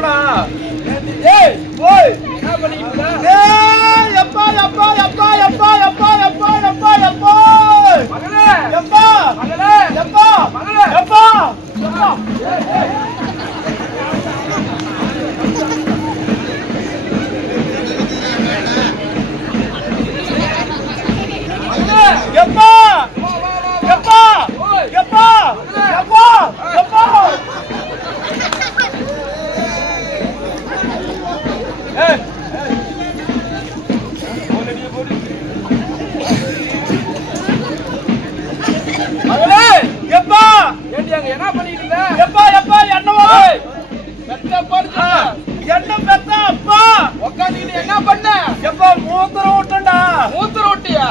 அனுப்புனா ஏய் போய் என்ன பண்ணிக்கிட்டு ஏய் எப்பா எப்பா எப்பா எப்பா எப்பா எப்பா எப்பா எப்பா மகளே எப்பா மகளே எப்பா மகளே எப்பா எப்பா எப்பா எப்பா எப்பா எப்பா மகளே எப்பா ஏண்டி அங்க என்ன பண்ணிட்டு இருந்த எப்பா எப்பா என்னவா பெத்த போடுச்சா என்ன பெத்த அப்பா உட்கார்ந்து என்ன பண்ண எப்பா மூத்திரம் விட்டடா மூத்திரம் விட்டியா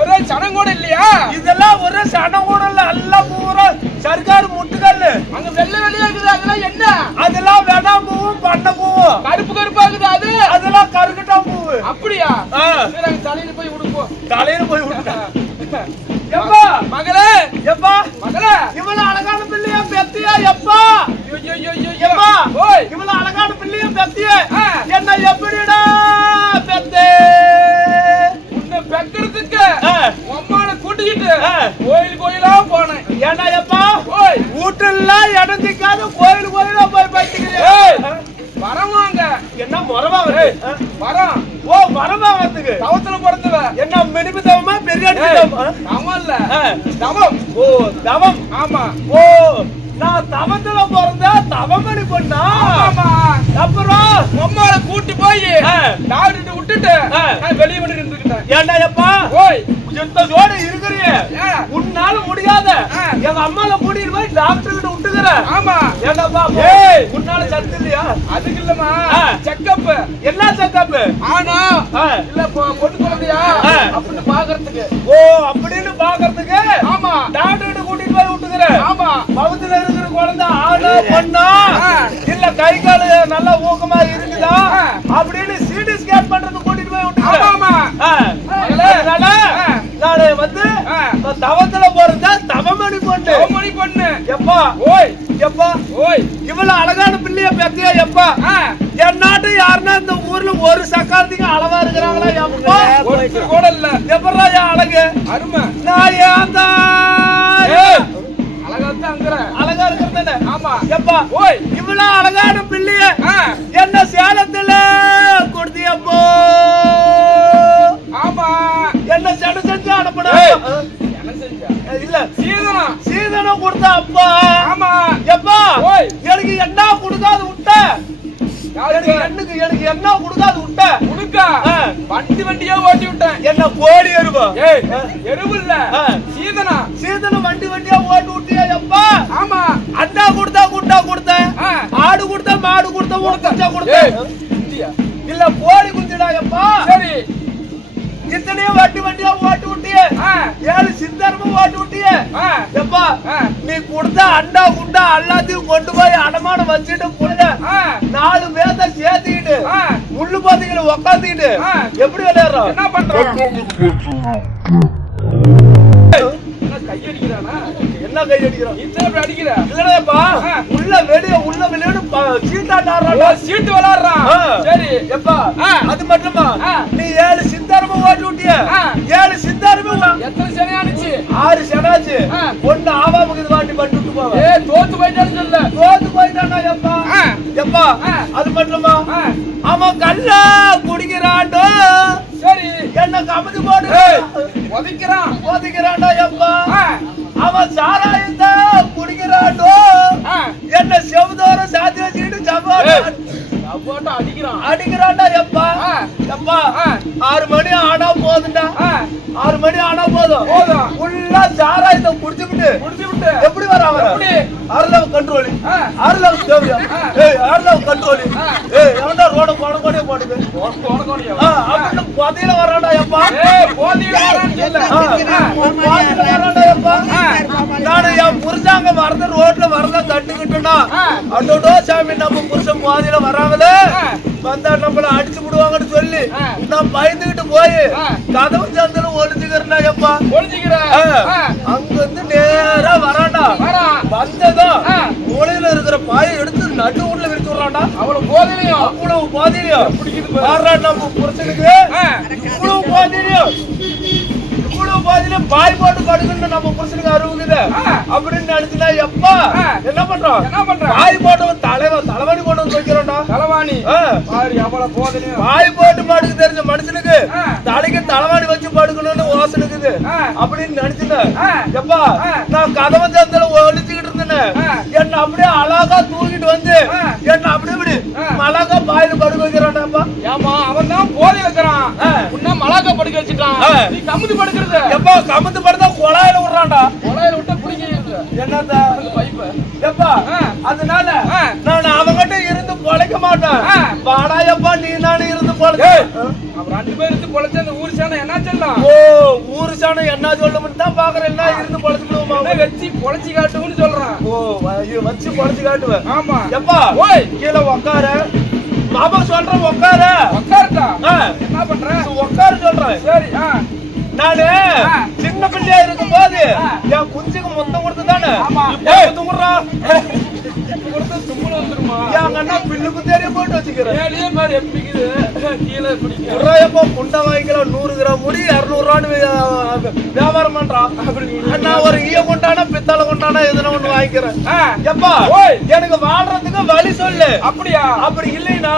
ஒரே சனம் கூட இல்லையா இதெல்லாம் ஒரே சனம் கூட இல்ல எல்லாம் பூரா சர்க்கார் முட்டுக்கல்லு அங்க வெள்ளை வெளியா இருக்குது அதெல்லாம் என்ன அதெல்லாம் வேணாம் பூவும் பண்ண பூவும் கருப்பு கருப்பா இருக்குது அது அதெல்லாம் கருக்கட்டா பூவு அப்படியா சரி அங்க தலையில போய் விடுப்போ தலையில போய் விடுடா எப்பா மகளே எப்பா மகளே இவ்வளவு அழகான பிள்ளையா பெத்தியா எப்பா எப்பா ஓய் இவ்வளவு அழகான பிள்ளையா பெத்தியா என்ன எப்படிடா பெத்தே உன்னை பெக்கிறதுக்கு அம்மானை கூட்டிக்கிட்டு கோயில் கோயிலா போனேன் ஏண்டா எப்பா ஓய் வீட்டுல இடந்திக்காத கோயில் கோயிலா போய் பைத்திக்கிறேன் வரவாங்க என்ன மரமா வருது வரம் ஓ மரமா வரதுக்கு தவத்துல பிறந்தவ என்ன மெடிப்பு தவமா பெரிய தவம் இல்ல தவம் ஓ தவம் ஆமா ஓ நான் தவத்துல பிறந்த தவமணி பண்ணா ஆமா அப்புறம் அம்மாவை கூட்டி போய் டாக்டர் விட்டுட்டு நான் வெளியே வந்து இருந்துக்கிட்டேன் ஏண்டா எப்பா ஓய் ஜெத்தோட இருக்கிறீ உன்னால முடியாத எங்க அம்மால கூட்டிட்டு போய் டாக்டர் கிட்ட விட்டுக்கற ஆமா ஏண்டாப்பா ஏய் உன்னால சத்து இல்லையா அதுக்கு இல்லமா செக்கப் என்ன செக்கப் ஆனா இல்ல பொண்ணு குழந்தையா அப்படி பாக்குறதுக்கு ஓ அப்படின்னு பாக்குறதுக்கு ஆமா டாக்டர் கிட்ட கூட்டிட்டு போய் விட்டுக்கற ஆமா பவுத்துல இருக்கிற குழந்தை ஆனா பொண்ணா இல்ல கை கால் நல்லா ஊக்கமா இருக்குதா அப்படின்னு சிடி ஸ்கேன் பண்றது கூட்டிட்டு போய் விட்டுக்கற ஆமா அதனால நானே வந்து தவத்துல போறதா தவமணி பொண்ணு எப்பா ஓய் எப்பா ஓய் இவ்வளவு அழகான பிள்ளைய பெத்தியா எப்பா என் நாட்டு யாருன்னா இந்த ஊர்ல ஒரு சக்காரத்துக்கு அளவா இருக்கிறாங்களா எப்பா கூட இல்ல எப்படா என் அழகு அருமை நான் ஏந்தா அழகா இருக்கிறது ஆமா எப்பா ஓய் இவ்வளவு அழகான பிள்ளைய என்ன சேலத்துல கொடுத்தியப்போ ஆமா என்ன சடு செஞ்சு அனுப்புனா இல்ல சீதனம் கொடுத்த அப்பா ஆமா எப்பா எனக்கு என்ன கொடுக்காது விட்ட எனக்கு என்ன கொடுக்காது விட்ட உனக்கா வண்டியா ஓட்டி விட்டேன் என்ன கோடி எருவா எருவு இல்ல சீதனம் வண்டியா ஓட்டி விட்டியா எப்பா ஆமா அண்டா கொடுத்தா ஆடு கொடுத்தா மாடு கொடுத்தா இல்ல கோடி குஞ்சுடா எப்பா சரி இத்தனையும் வண்டியா ஓட்டு விட்டிய 7 சித்தரமும் ஓட்டு விட்டிய எப்பா நீ கொடுத்த அண்டா குண்டா எல்லாத்தையும் கொண்டு போய் அடமானம் வச்சுட்டு புள்ள 4 பேர்த்த சேர்த்துக்கிட்டு முள்ளு பாத்தீங்கள உக்காந்துக்கிட்டு எப்படி விளையாடுறோம் என்ன பண்றோம் என்ன கை அடிக்கிறான் இத்தனை அடிக்கிற இல்லடா உள்ள வெளிய சீட்டு விளையாடுறான் சரி எப்பா அது மட்டுமா நீ 7 சித்தாரமும் ஓட்டி விட்டிய 7 சித்தாரமும் எத்தனை சனையானுச்சு 6 சனாச்சு ஒண்ணு ஆவாமுக்கு வாட்டி பண்ணிட்டு போவ தோத்து போயிட்டான்னு சொல்ல தோத்து போயிட்டானா எப்பா அது மட்டுமா அவன் கல்ல குடிக்கிறாண்டோ சரி என்ன கமதி போடு ஒதுக்கிறான்டா எப்பா அவன் சாராயத்தை குடிக்கிறாண்டோ என்ன செவதோரம் சாத்தி வச்சுக்கிட்டு அடிக்கிறான்டா எப்பா 6 மணி ஆனா போதும்டா 6 மணி ஆனா போதும் ஃபுல்லா சாராயத்தை குடிச்சுட்டு எப்படி வர அவன் அருளவு கண்ட்ரோல் கண்ட்ரோல் எவன்டா ரோட கோட போடுது அப்படின்னு போதையில வரான்டா எப்பா வரான்டா எப்பா நானு என் புருஷாங்க வரத ரோட்ல வரத தட்டுக்கிட்டோம்னா அடோடோ சாமி நம்ம புருஷன் போதையில வராங்களே வந்தா நம்மள அடிச்சு விடுவாங்கன்னு சொல்லி நான் பயந்துகிட்டு போய் கதவு சந்தல ஒளிஞ்சுக்கிறேன்டா எப்பா அங்க இருந்து நேரா வரான்டா வந்ததும் மூலையில இருக்கிற பாயை எடுத்து நடு ஊர்ல விரிச்சு விடுறான்டா அவளை இவ்வளவு போதிரியம் நம்ம புருஷனுக்கு இவ்வளவு போதிரியம் பாய் போட்டு படுக்கணும் நம்ம புருஷனுக்கு அறுவுக்குது அப்படின்னு நினைச்சுனா எப்பா என்ன பண்றோம் பாய் போட்டவன் தலைவாணி போட்டு வைக்கிறோம்டா தலைவாணி பாய் போட்டு படுக்க தெரிஞ்ச மனுஷனுக்கு தலைக்கு தலைவாணி வச்சு படுக்கணும்னு யோசனைக்குது அப்படின்னு நினைச்சுட்டேன் எப்பா நான் கதவை சேர்த்துல ஒழிச்சுக்கிட்டு இருந்தேன் என்ன அப்படியே அழகா தூக்கிட்டு வந்து என்ன அப்படி இப்படி மலாக்கா பாயில படுக்க வைக்கிறான்டாப்பா ஏமா அவன் தான் போதை வைக்கிறான் உன்ன மலாக்கா படுக்க வச்சுட்டான் நீ கமுந்து படுக்கிறது எப்பா கமுந்து படுத்தா குழாயில விடுறான்டா குழாயில விட்டா குடிக்க என்னதா பைப்பு எப்பா அதனால நான் அவங்கிட்ட இருந்து பொழைக்க மாட்டேன் வாடா எப்பா நீ நானே இருந்து பொழைக்க அப்புறம் 2 பேர் இருந்து பொழைச்சா அந்த ஊர் சாணம் என்ன சொல்லலாம் ஓ ஊர் சாணம் என்ன சொல்லும்னு தான் பாக்குறேன் என்ன இருந்து பொழைச்சு விடுவோமா வச்சு பொழைச்சி காட்டுன்னு சொல்றான் ஓ வச்சு பொழைச்சு காட்டுவேன் ஆமா எப்பா ஓய் கீழே உட்கார மாமா சொல்றேன் உட்காருடா என்ன பண்ற உட்காரு சொல்றேன் சரி நானு சின்ன பிள்ளையா இருக்கும் போது என் குஞ்சுக்கு மொத்தம் கொடுத்து தானே துங்குறான் தும்முல வந்துருமா என் அண்ணா பில்லுக்கு தெரிய போட்டு வச்சுக்கிறேன் புண்டை வாங்கிக்கலாம் 100 கிராம் முடி 200 ரூபான்னு வியாபாரம் பண்றான் நான் ஒரு ஈய கொண்டானா பித்தளை கொண்டானா எதுனா ஒண்ணு வாங்கிக்கிறேன் எப்பா எனக்கு வாழ்றதுக்கு வழி சொல்லு அப்படியா அப்படி இல்லைன்னா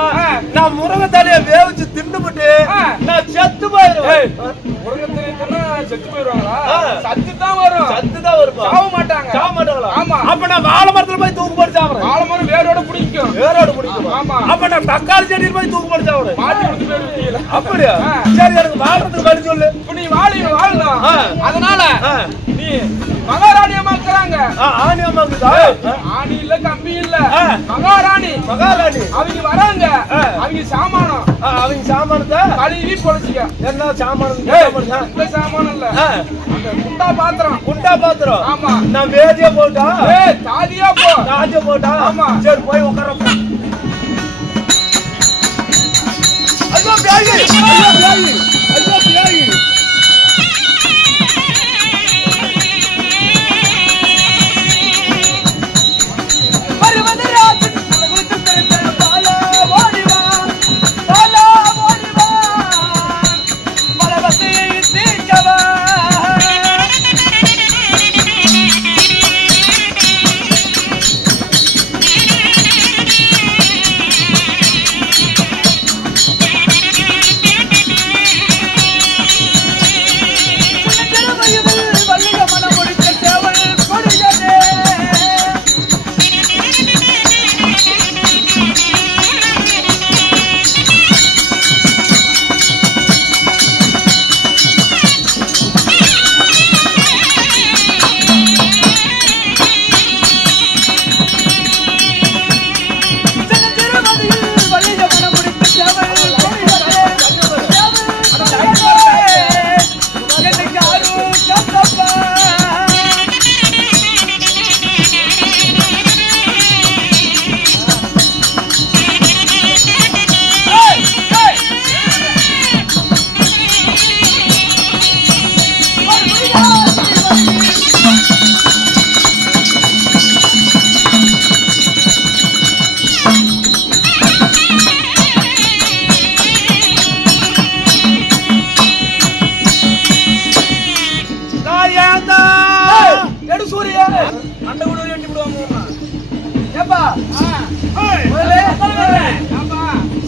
நான் முருங்கை தலைய வேவிச்சு தின்னுபிட்டு நான் செத்து போயிருவேன் முருங்கை செத்து போயிருவாங்களா சத்துதான் வரும் சாவ மாட்டாங்களா ஆமா அப்ப நான் வாழை மரத்துல போய் தூக்கு போட்டு சாப்பிடுறேன் வாழை மரம் வேரோட பிடிக்கும் ஆமா அப்ப நான் தக்காளி செடியில் போய் தூக்கு போட்டு சாப்பிடுறேன் மாட்டி கொடுத்து போயிருவீங்க அப்படியா சரி எனக்கு வாழ்றதுக்கு வழி சொல்லு இப்ப நீ வாழலாம் அதனால நீ மகாராணி அம்மா இருக்கிறாங்க ஆணி அம்மா இருக்குதா ஆணி இல்ல கம்பி இல்ல மகாராணி அவங்க வராங்க அவங்க சாமானத்தை கழுவி பொழைச்சிக்க என்ன சாமானம் இந்த சாமானம் இல்ல அந்த குண்டா பாத்திரம் ஆமா நான் வேதியா போட்டா தாதியா போட்டா ஆமா சரி போய் உட்கார ஐயோ பியாயி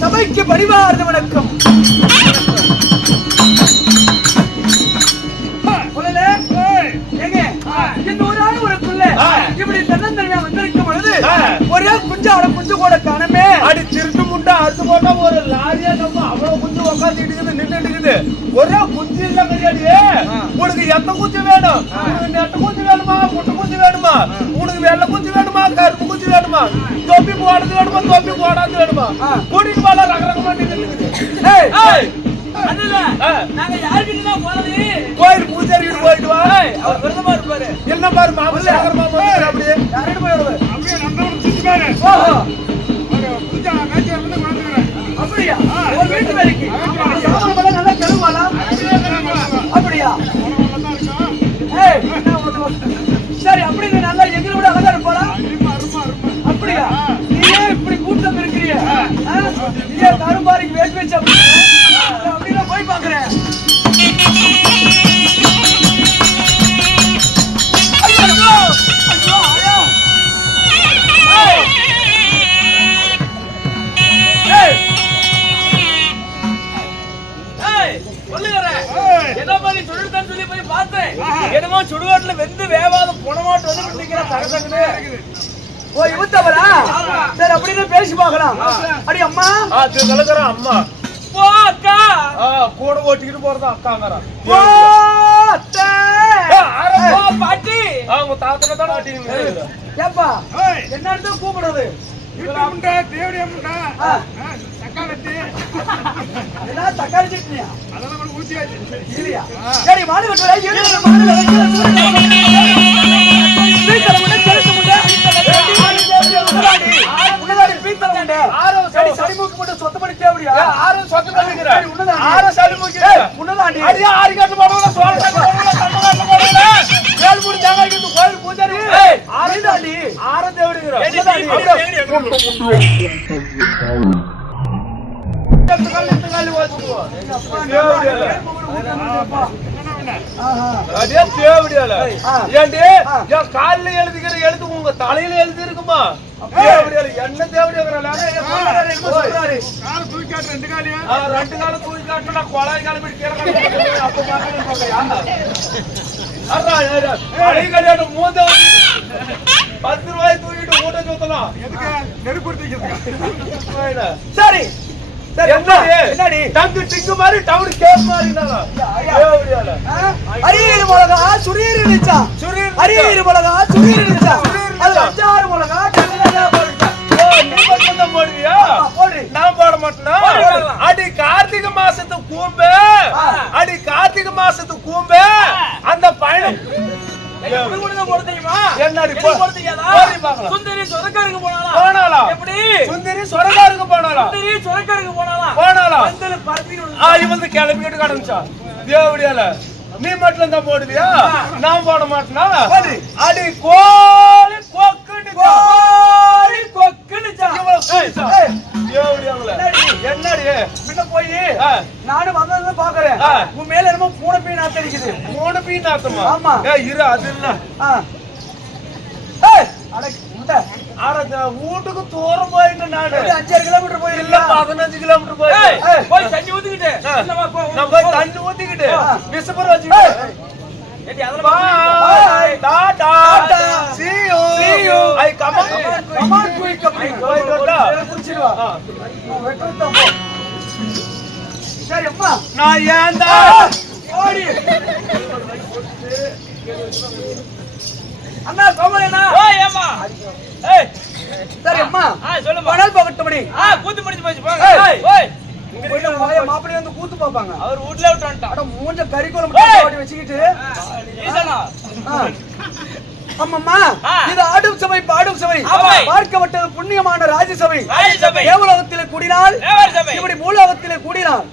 சபைக்கு பணிவார்ந்த வணக்கம். இப்படி தன்னந்தனியா வந்திருக்கும் பொழுது ஒரே குஞ்சு கூட காணமே அடி திருட்டு முண்டா அது போட்டா ஒரு லாரியா நம்ம அவ்வளவு குஞ்சு உட்காந்துட்டு நின்றுட்டு ஒரே குஞ்சு இல்ல கிடையாது. உனக்கு எத்த குஞ்சு வேணும்? உனக்கு நெட்ட குஞ்சு வேணுமா? முட்டை குஞ்சு வேணுமா? உனக்கு வெள்ளை குஞ்சு வேணுமா? கருப்பு குஞ்சு வேணுமா? தொப்பி போடுறது வேணுமா? தொப்பி போடாது வேணுமா? கூட்டிட்டு போல ரகரகமா நின்றுட்டு கோயில் பூஜாரி போயிட்டு வா. அவர் விரதமா இருப்பாரு. என்ன பாரு மாப்பிள்ளை அப்படியே அப்படியா வீட்டு வேலைக்கு நல்லா கழுவாளா? அப்படியா? சரி அப்படி நல்லா எங்களை விட அழகா இருப்பாளா? அப்படியா? நீயே இப்படி கூட்டம் இருக்கிறிய ஏன் கரும்பாரிக்கு வேட்டு வச்சு அப்படின்னு போய் பாக்குறேன். என்னமோ சுடுகாட்டுல வெந்து வேவாத புனமாட்டு வந்து ஓ இவத்தவரா? சரி அப்படின்னு பேசி பாக்கலாம். அடி அம்மா அம்மா போ அக்கா கூட ஓட்டிக்கிட்டு போறதா அக்காங்கறா பாட்டி அவங்க தாத்தனை தான் ஓட்டிங்க. ஏப்பா என்ன கூப்பிடுறது? தக்காளி சட்னியா? அதெல்லாம் ஊத்தியாச்சு இல்லையா? சரி மாடு வெட்டுற சளிமூக்கு மட்டும் சொத்தப்படி தேவையா? ஆறு சொத்து பண்ணிக்கிறேன். ஆறு சளிமூக்கு உன்னதாண்டி அடியா ஆறு காட்டு போடுவோம். வேல்பூடி தேங்காய்க்கு கோயில் பூஜாரி ஆறு தாண்டி ஆறு தேவடிக்கிறோம். காலில எழுதுகிற எழுது உங்க தலையில எழுதி இருக்குமா? என்ன தேவடியா? ரெண்டு காலம் தூக்கி காட்டுனா கொலாய் கிளம்பி மூந்த 10 ரூபாய் தூக்கிட்டு மூட்டை சுத்தலாம். சரி என்னடி தங்கு டிங்கு மாதிரி டவுன் கேப் மாதிரி அரியர் மிளகா சுரீர் இருந்துச்சா? அரியர் மிளகா சுரீர் இருந்துச்சா? அது 5-6 மிளகா போடுவியா? நான் போட மாட்டேனா? அடி கார்த்திகை மாசத்து கூம்பு, அடி கார்த்திகை மாசத்து கூம்பு அந்த பயணம் என்னடி சுந்தரி சொரக்காருக்கு போனாலா? எப்படி சுந்தரி சொரக்காருக்கு போனாலா? இவந்து கிளம்பிக்கிட்டு கடந்துச்சா தேவடியால? நீ மட்டும் தான் போடுவியா? நான் போட மாட்டேனா? அடி கோழி கொக்குன்னு என்னடி முன்ன போய் நானும் வந்தது பாக்குறேன். உன் மேல என்னமோ பூனை பீ நாத்தம் அடிக்குது. பூனை பீ நாத்தமா? ஆமா. இரு அது இல்ல வீட்டுக்கு தூரம் போயிட்டு நான் 5 கிலோமீட்டர் போய் இல்ல 15 கிலோமீட்டர் போய் தண்ணி ஊத்திக்கிட்டு தண்ணி ஊத்திக்கிட்டு விசப்பர் வச்சுக்கிட்டு நான் ஏன்டா அண்ணா கோமலண்ணா ஏமா சரி அம்மா சொல்லு மணல் பக்கட்டுபடி கூத்து முடிச்சு போச்சு போங்க. மாப்பிள்ளை வந்து கூத்து பாப்பாங்க. அவர் வீட்ல விட்டான்டா மூஞ்ச கறிக்குழம்பு போட்டு வச்சுக்கிட்டு அம்மம்மா இது ஆடும் சபை பாடும் சபை பார்க்கப்பட்டது புண்ணியமான ராஜசபை. தேவலோகத்திலே கூடினால் இப்படி மூலோகத்திலே கூடினால்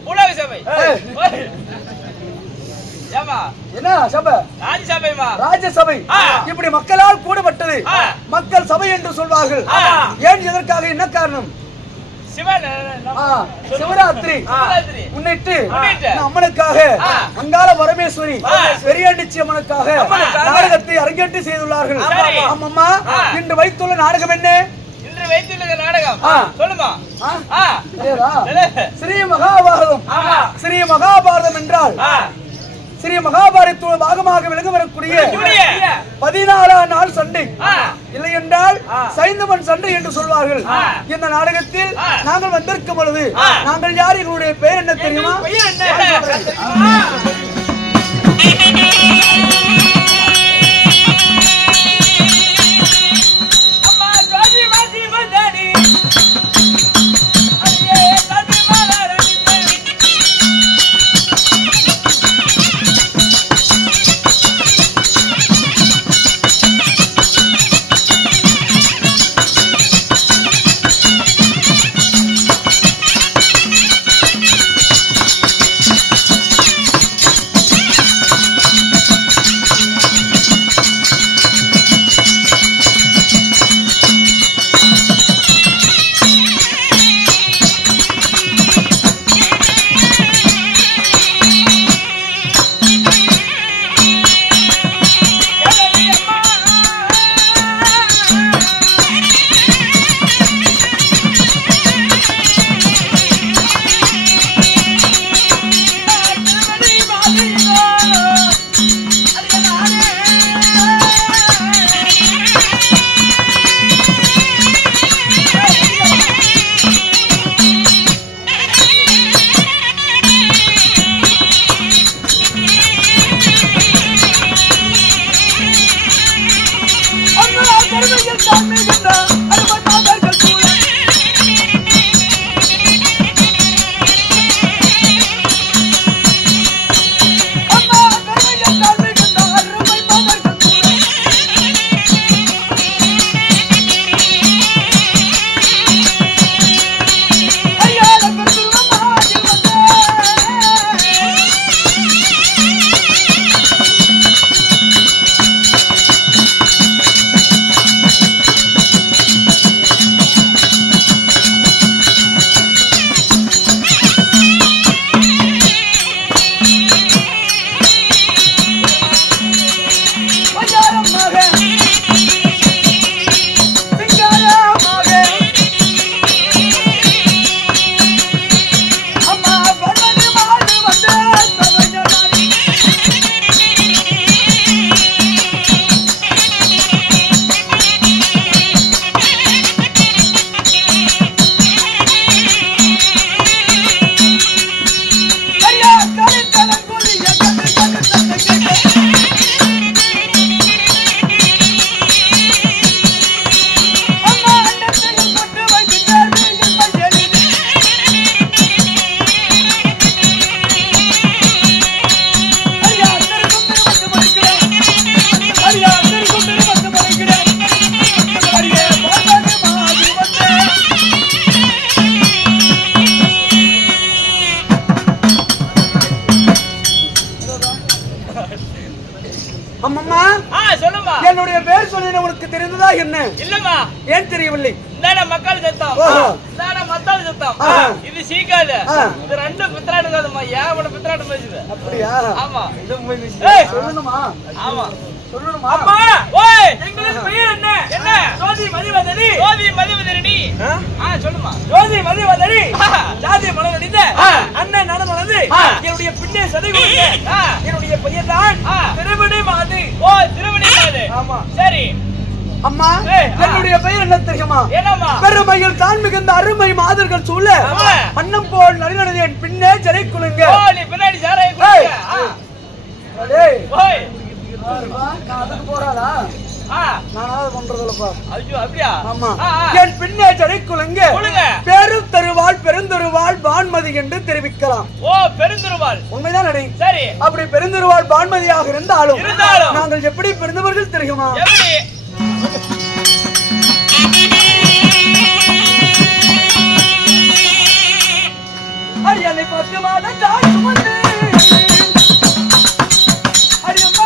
என்ன சபை? ராஜசபை. இப்படி மக்களால் கூடப்பட்டது மக்கள் சபை என்று சொல்வார்கள். ஏன் எதற்காக? என்ன காரணம்? சிவராத்திரி முன்னிட்டு அம்மனுக்காக அங்காள பரமேஸ்வரி பெரியாண்டிச்சி அம்மனுக்காக நாடகத்தை அரங்கேற்றி செய்துள்ளார்கள். அம்மம்மா இன்று வைத்துள்ள நாடகம் என்ன? ஸ்ரீ மகாபாரதம். ஸ்ரீ மகாபாரதம் என்றால் ஸ்ரீ மகாபாரதத்தோடு பாகமாக விளங்க வரக்கூடிய 14ஆம் நாள் சண்டை இல்லை என்றால் சைந்தவன் சண்டை என்று சொல்வார்கள். இந்த நாடகத்தில் நாங்கள் வந்திருக்கும் பொழுது நாங்கள் யார், எங்களுடைய பெயர் என்ன தெரியுமா? அம்மம்மா சொல்லுமா. என்னுடைய பேர் சொன்ன உனக்கு தெரிந்ததா என்ன? இல்லம்மா. ஏன் தெரியவில்லை? இந்தான மக்கள் சத்தம், இந்தான மத்தாள் சத்தம். இது சீக்காது. இது ரெண்டு பித்ராடுகாதுமா. ஏன் பித்ராடு பேசுது? அப்படியா? ஆமா. சொல்லணுமா? ஆமா சொல்லணுமா? அம்மா ஓய் எங்களுக்கு பெயர் என்ன? என்ன? ஜோதி மதிவதனி. ஜோதி மதிவதனி. சொல்லுமா. ஜோதி மதிவதனி. ஜாதி மலரடிந்த அண்ணன் நடனது என்னுடைய பின்னே சதை கொடுங்க. என்னுடைய பெயர் தான் திருவடி மாது. ஓ திருவடி மாது. ஆமா சரி. அம்மா என்னுடைய பெயர் என்ன தெரியுமா? என்னம்மா? பெருமையில் தான் மிகுந்த அருமை மாதர்கள் சூழ அன்னம் போல் நடுநடை என் பின்னே சரை குலுங்க. ஓ நீ பின்னாடி சாரை குலுங்க. டேய் ஓய் நான் அதுக்கு போறாளா? நானாவது பண்றதில்லப்பா. ஐயோ அப்படியா? ஆமா. என் பின்னே சரை குலுங்க. பெரும் தருவாள் பெருந்தருவாள் பான்மதி என்று தெரிவிக்கலாம். ஓ பெருந்தருவாள். உண்மைதான் நடி. சரி. அப்படி பெருந்தருவாள் பான்மதியாக இருந்தாலும் நாங்கள் எப்படி பிறந்தவர்கள் தெரியுமா? அரியணை 10 மாதம் தாய் சுமந்து அரியம்மா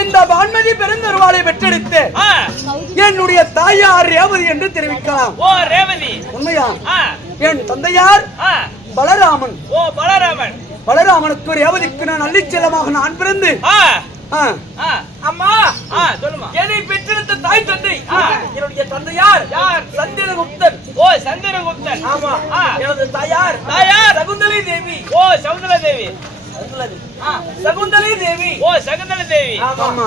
இந்த வான்மதி பெருந்தருவாளை பெற்றெடுத்து என்னுடைய தாயார் ரேவதி என்று தெரிவிக்கலாம். ஓ ரேவதி. உண்மையா? என் தந்தையார் பலராமன். ஓ பலராமன். பலராமனுக்கு ரேவதிக்கு நான் அள்ளிச்செல்லமாக நான் பிறந்து அம்மா சொல்லுமா. என்னை பெற்றெடுத்த தாய் தந்தை என்னுடைய தந்தையார் யார்? சந்திரகுப்தன். ஓ சந்திரகுப்தன். ஆமா. எனது தாயார் சகுந்தலை தேவி. ஓ சகுந்தலை தேவி. சகுந்தலை தேவி. ஓ சகுந்தலை தேவி. ஆமா.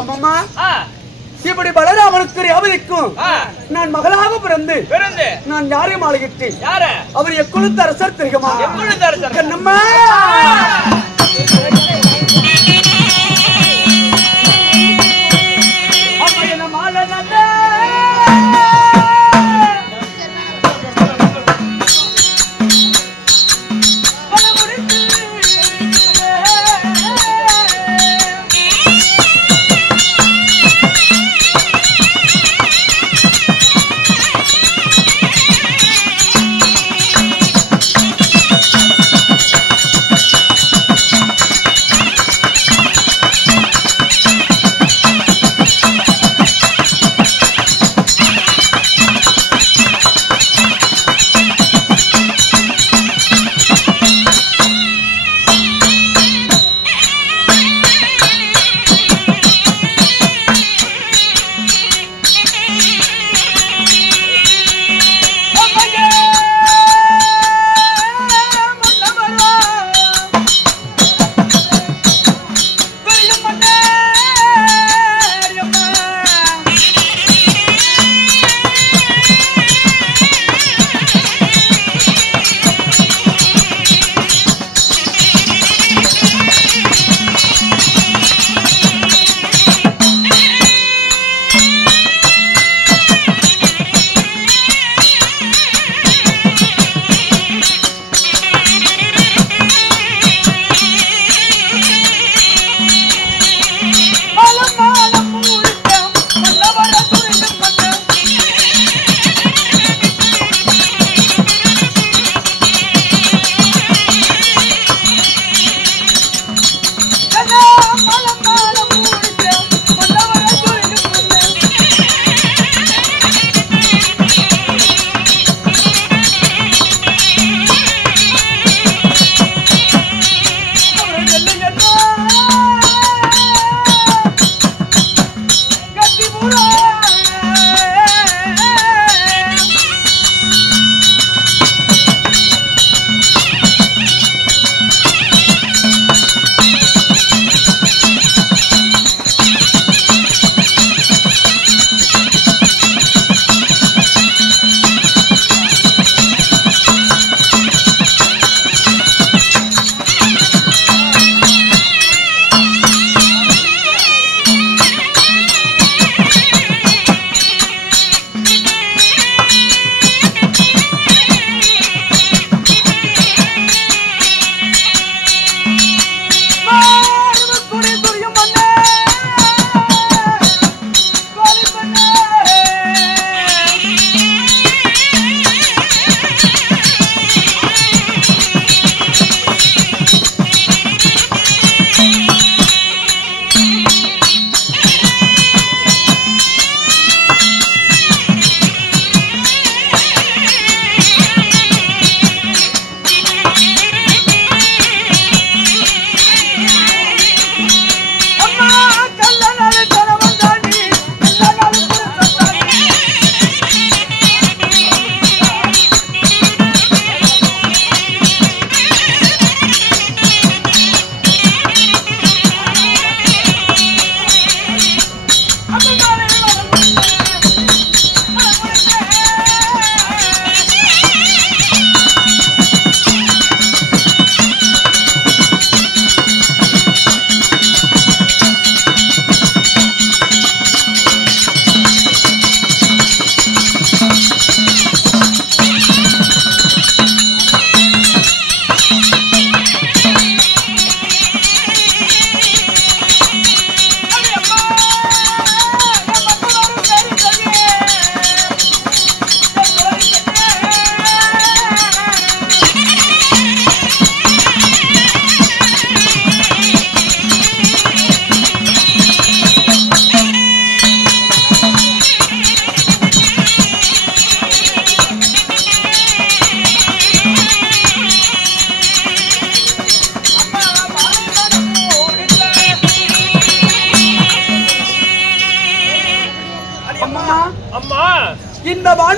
அம்மா இப்படி பலராமனுக்கு ரேவதிக்கும் நான் மகளாக பிறந்து நான் யாரையும் ஆளுகிட்டேன். அவர் எக்குழுத்த அரசர் தெரியுமா? எக்குழுத்த அரசர். என்னம்மா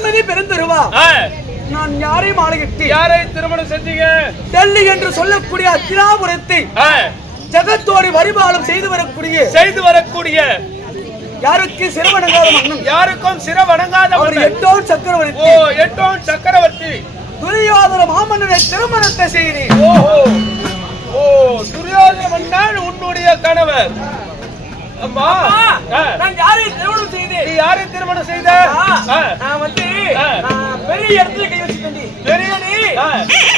திருமதி பெருந்தருவா நான் யாரை மாலையிட்டு யாரை திருமணம் செஞ்சீங்க? டெல்லி என்று சொல்லக்கூடிய அத்திராபுரத்தை ஜகத்தோடு வரிபாலம் செய்து வரக்கூடிய யாருக்கு சிர வணங்காத மன்னன், யாருக்கும் சிர வணங்காத மன்னன், எட்டோன் சக்கரவர்த்தி. ஓ எட்டோன் சக்கரவர்த்தி துரியோதன மாமன்னனை திருமணத்தை செய்தேன். ஓஹோ, ஓ துரியோதன மன்னன் உன்னுடைய கணவர். அம்மா நான் யாரை திருமணம் செய்தேன்? நீ யாரை திருமணம் செய்த? நான் வந்து பெரிய இடத்துல கை வச்சுட்டேன். பெரிய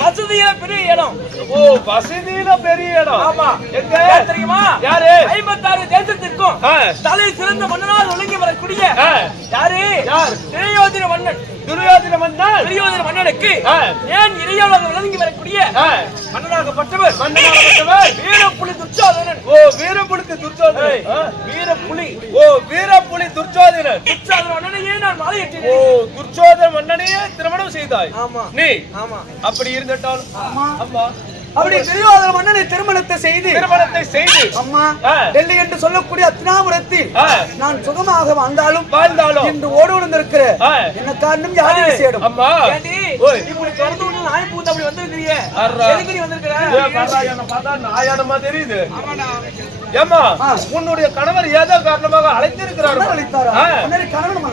வசதியில பெரிய இடம். ஓ வசதியில பெரிய இடம். ஆமா. எங்க தெரியுமா? யாரு? 56 தேசத்திற்கும் தலை சிறந்த மன்னனால் ஒழுங்கி வரக்கூடிய யாரு? யார்? துரியோதன மன்னன். துரியோதன மன்னன். துரியோதன மன்னனுக்கு ஏன் இறையாளர் விளங்கி வரக்கூடிய மன்னனாகப்பட்டவர் வீரப்புலி துர்ச்சோதனன். ஓ வீரப்புலி துர்ச்சோதனன். வீரப்புலி. ஓ வீரப்புலி துர்ச்சோதனன். துர்ச்சோதன மன்னனையே நான் மாலையிட்டேன். ஓ துர்ச்சோதன மன்னனையே திருமணம் செய்தாய். ஆமா. நீ ஆமா. அப்படி இருந்துட்டால் அம்மா அப்படி துரியோதன மன்னனை திருமணத்தை செய்து அம்மா டெல்லி என்று சொல்லக்கூடிய அத்தினாபுரத்தில் நான் சுகமாக வாழ்ந்தாலும் இன்று ஓடு விழுந்திருக்கிற என்ன காரணம் யாரு விசேடம்? அம்மா இப்படி திறந்து விட்டு நாய் பூந்து அப்படி வந்திருக்கிறீங்க. எதுக்கு நீ வந்திருக்கிற? பார்த்தா நாயானமா தெரியுது. ஏம்மா உன்னுடைய கணவர் ஏதோ காரணமாக அழைத்திருக்கிறார். அழைத்தாரா? கணவன்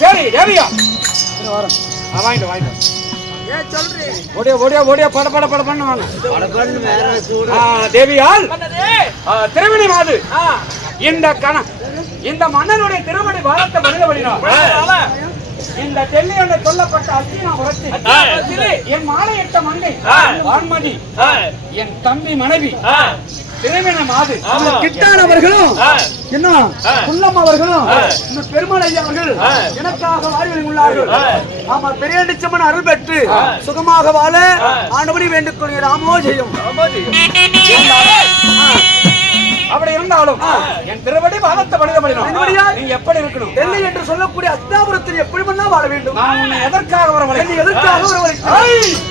சரி தேவியா வரேன். வாங்கிட்டு ஏன் சொல்றீ? ஓடியா பட பண்ணுவாங்க. தேவியால் திருமணி மாது இந்த மன்னனுடைய திருமணி வாரத்தை மனிதபடினார் இந்த டெல்லி என்று சொல்லப்பட்ட அர்ஜுனா உரத்தில் என் மாலையிட்ட மங்கை வான்மதி என் தம்பி மனைவி திருமண மாது கிட்டான் அவர்களும் என்ன குள்ளம் அவர்களும் இந்த பெருமாள் ஐயா அவர்கள் எனக்காக வாழ்வில் உள்ளார்கள். ஆமா, பெரியடிச்சம்மன் அருள் பெற்று சுகமாக வாழ ஆண்டவனை வேண்டிக் கொள்கிற ராமோஜயம். அப்படி இருந்தாலும் என் திருவடி பாதத்தை மனிதபடினார் நீ எப்படி இருக்கணும்? டெல்லி என்று சொல்லக்கூடிய அஸ்தாபுரத்தில் எப்படி பண்ணா வாழ வேண்டும்? நான் உன்னை எதற்காக வரவழைக்கிறேன்? எதற்காக வரவழைக்கிறேன்?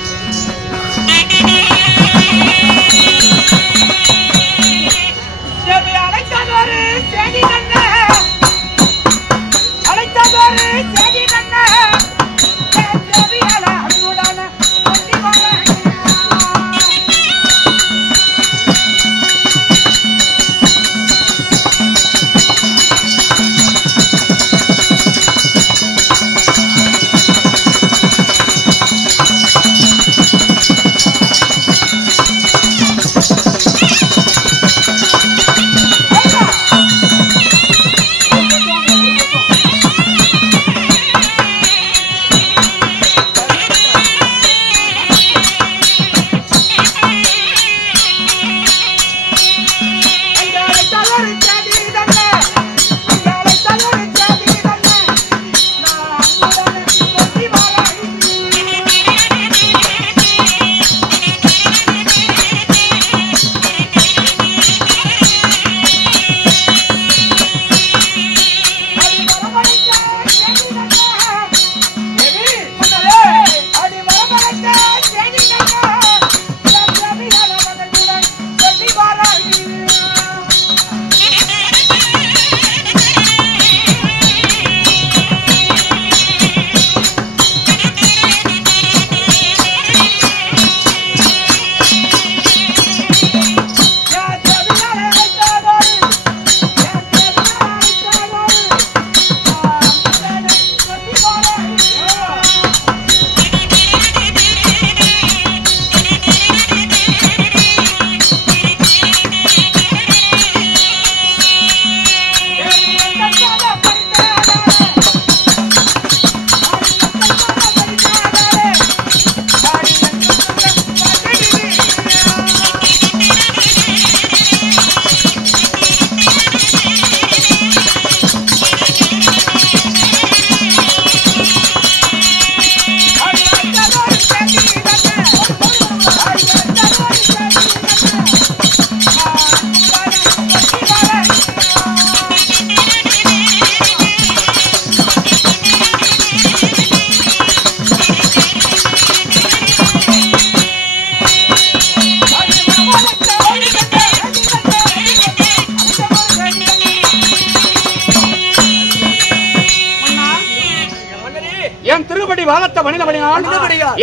என் திருப்படி வாழத்த மனிதபடியால்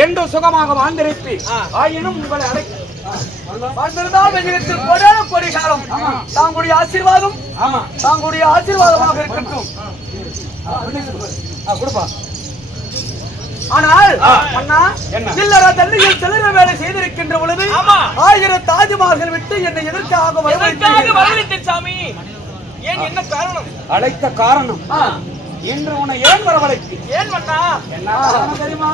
என்று சுகமாக வாழ்ந்திருப்பி ஆயினும் உங்களை அழைக்க தாங்களுடைய ஆசீர்வாதம் தாங்களுடைய ஆசீர்வாதமாக இருக்கட்டும். ஆனால் அண்ணா இல்லற தள்ளியில் சிலர வேலை செய்திருக்கின்ற பொழுது 1000 தாஜ்மஹால்கள் விட்டு என்னை எதற்காக வரவழைத்தீர் சாமி? ஏன் என்ன காரணம்? அழைத்த காரணம் என்று உன்னை ஏன் வரவழைத்து? ஏன் மன்னா? என்ன காரணம் தெரியுமா?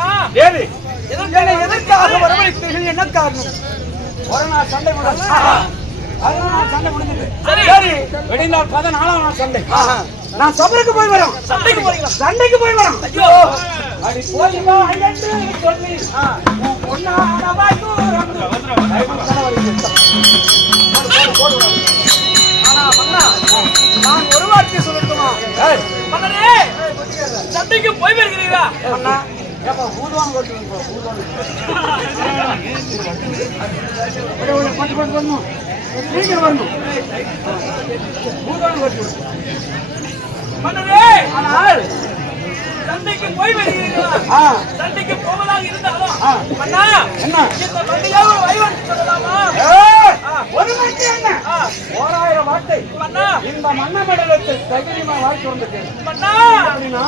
மன்னா ஏது என்னை எதற்காக வரவழைத்தீர்கள்? என்ன காரணம்? ஒரு நாள் சண்டை முடிஞ்சது. சரி, வெடிநாள் 14ஆம் நாள் சண்டை. நான் சபருக்கு போய் வரோம். சண்டைக்கு போய் வரோம். ஐயோ, அடி போய் வா என்று சொல்லி உன் பொண்ணான வாய்க்கூரம் ஆனா மன்னா, நான் ஒரு வார்த்தை சொல்லட்டுமா? மன்னரே, சண்டைக்கு போய் வருகிறீரா? மன்னா, ஏப்பா ஊதுவாங்க கொட்டுங்க, ஊதுவாங்க. பண்ணணும் சீக்கிரம் வரணும். ஊதுவாங்க கொட்டு. மன்னரே, ஆனால் சண்டைக்கு போய் வருகிறீர்களா? சண்டைக்கு போவதாக இருந்தாலும் மன்னா, என்ன இந்த மண்டையாவது வைவன் சொல்லலாமா? ஒரு வார்த்தை என்ன? 1000 வார்த்தை. மன்னா, இந்த மன்னமடலத்தை தகுதிமா வாய்க்கு வந்துட்டு மன்னா அப்படின்னா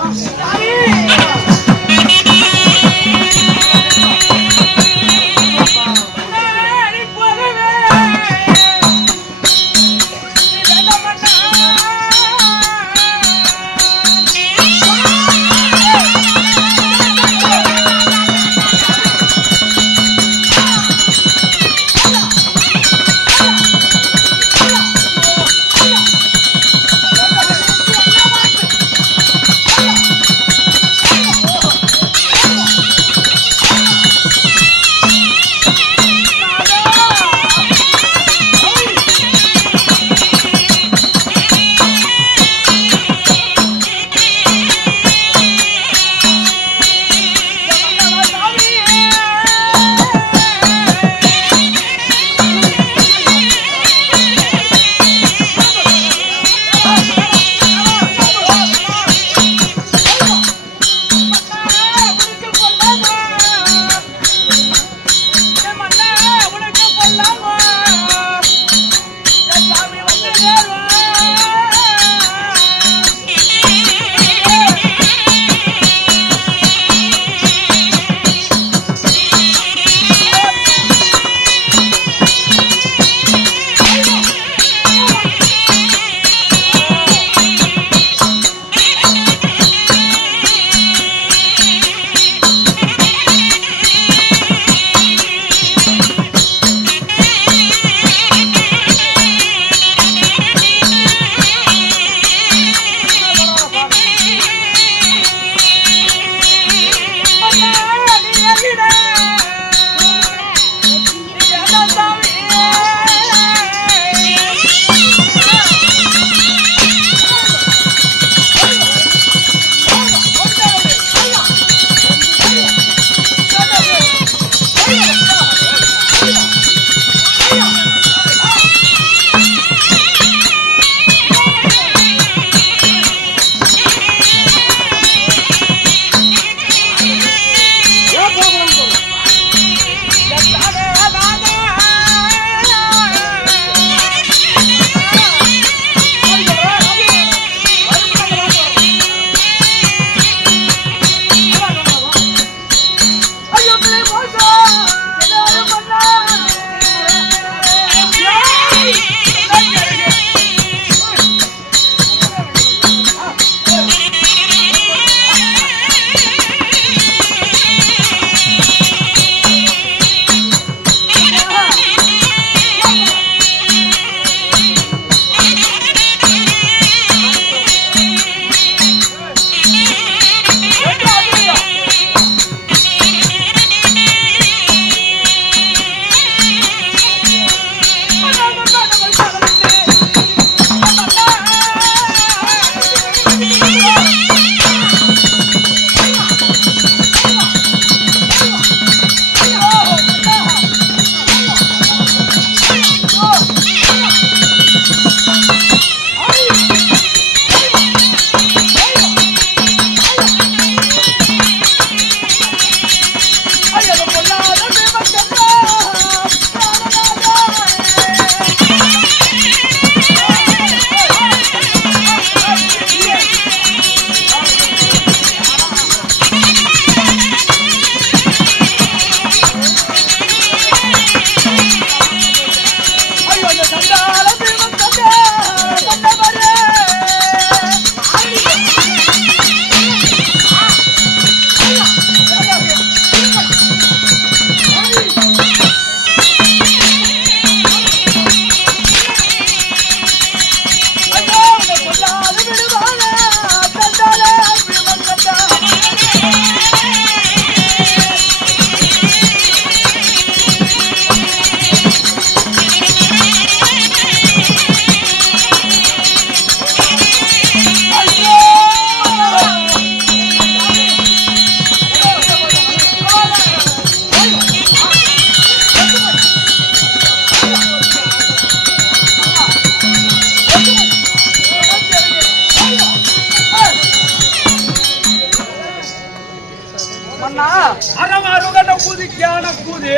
அருகண்ட குதிக்கான கூதி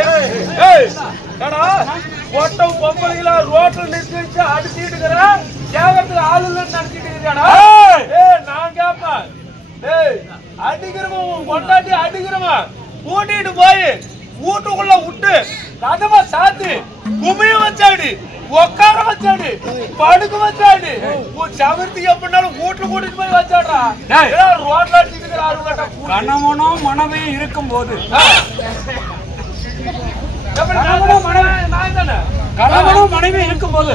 ஓட்டம் பொம்பளைங்களா ரோட்ல நிறுத்தி வச்சு அடிச்சுட்டு இருக்கிற கேவலத்துல ஆளுநர் நடத்திட்டு இருக்காடா. நான் கேப்பேன் அடிக்கிறவன் கொண்டாட்டி அடிக்கிறவன் கூட்டிட்டு போய் வீட்டுக்குள்ள விட்டு கதவை சாத்தி குமிய வச்சாடி உட்கார வச்சாடி படுக்க வச்சாடி சவர்த்தி எப்படினாலும் வீட்டுல கூட்டிட்டு போய் வச்சாடா. ரோட்ல அடிச்சுட்டு இருக்கிற கணவனும் மனைவியும் இருக்கும் போது கணவனும் மனைவி இருக்கும் போது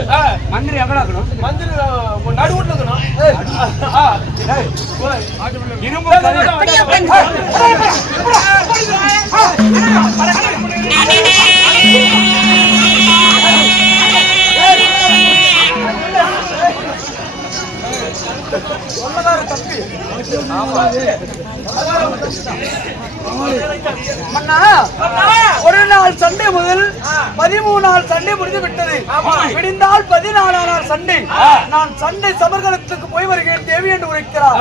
மந்திரி எவ்வளவு இருக்கணும்? மந்திரி நடுவுல இருக்கணும். இரும்பு ஒரு நாள் சண்டை முதல் 13 நாள் சண்டை முடிந்து விட்டது. விடிந்தால் 14 நாள் சண்டை. நான் சண்டை சமர்கலத்துக்கு போய் வருகிறேன் தேவி என்று உரைக்கிறார்.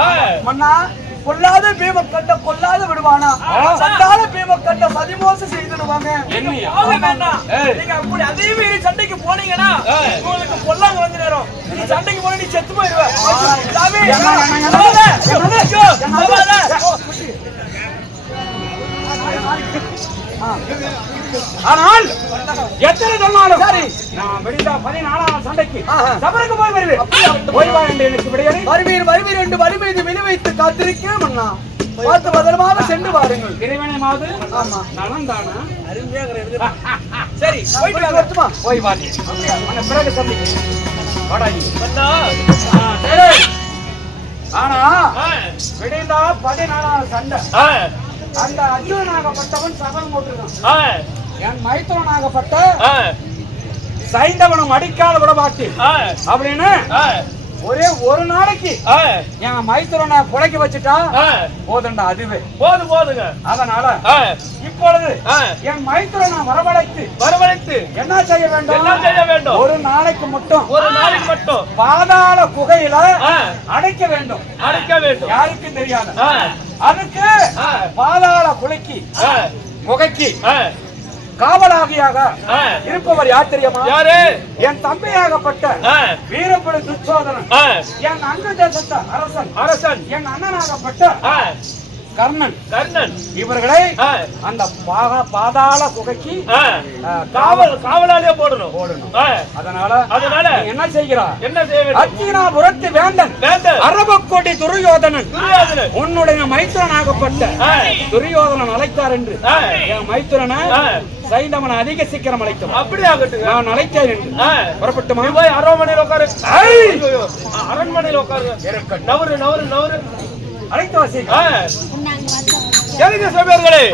மன்னா கொல்லாத பீம கட்ட கொல்லாத விடுவானா, சண்டால பீம கட்ட சதிமோசம் செய்துடுவாங்க. நீங்க அப்படி அதே மீறி சண்டைக்கு போனீங்கன்னா உங்களுக்கு கொல்லாம வந்து நேரம் நீ சண்டைக்கு போன நீ செத்து போயிடுவ. ஆனால் எத்தனை சொன்னாலும் சரி நான் விடிந்தா 14 சண்டைக்கு சபருக்கு போய் வருவேன். போய் வா என்று எனக்கு விடையறி வருவீர் என்று வழி மீது விழி வைத்து காத்திருக்கிறேன் மன்னா. பார்த்து பத்திரமாக சென்று வாருங்கள். இறைவனையாவது ஆமா நலந்தானா சரி போயிட்டு வரட்டுமா? போய் வா நீ அந்த பிறகு சந்திக்க வாடாடி. ஆனா விடிந்தா 14 சண்டை. அந்த அர்ஜுனாகப்பட்டவன் சபலம் போட்டிருக்கான். என் மைத்துனாகப்பட்ட சைந்தவனும் அடிக்கால விட மாட்டேன் அப்படின்னு ஒரே ஒரு நாளைக்கு என் மைத்துரனை புழைக்க வச்சுட்டா போதுண்டா. அதுவே போதுங்க. அதனால இப்பொழுது என் மைத்துரனை வரவழைத்து என்ன செய்ய வேண்டும்? ஒரு நாளைக்கு மட்டும் பாதாள குகையில அடைக்க வேண்டும். யாருக்கும் தெரியாது. அதுக்கு பாதாள குகைக்கு காவலாகியாக இருப்பவர் யார் தெரியுமா? என் தம்பியாகப்பட்ட வீரப்படு துச்சோதனன், என் அங்க தேசத்த அரசன், என் அண்ணனாகப்பட்ட கர்ணன் இவர்களை அந்த பாதாள குகைக்கு காவலாளியா போடணும். அதனால என்ன செய்கிறார்? அத்தினாபுரத்து வேந்தன் அரபக்கோட்டை துரியோதனன் உன்னுடைய மைத்துரனாகப்பட்ட துரியோதனன் அழைத்தார் என்று என் மைத்துரனை சைந்தவனை அதிக சீக்கிரம் அழைக்கும். அப்படி ஆகட்டும். நான் அழைத்தேன் என்று புறப்பட்டுமா? போய் அரண்மனையில் உட்காரு. அரண்மனையில் உட்காரு. நவரு அழைத்து வாசி. சபையர்களே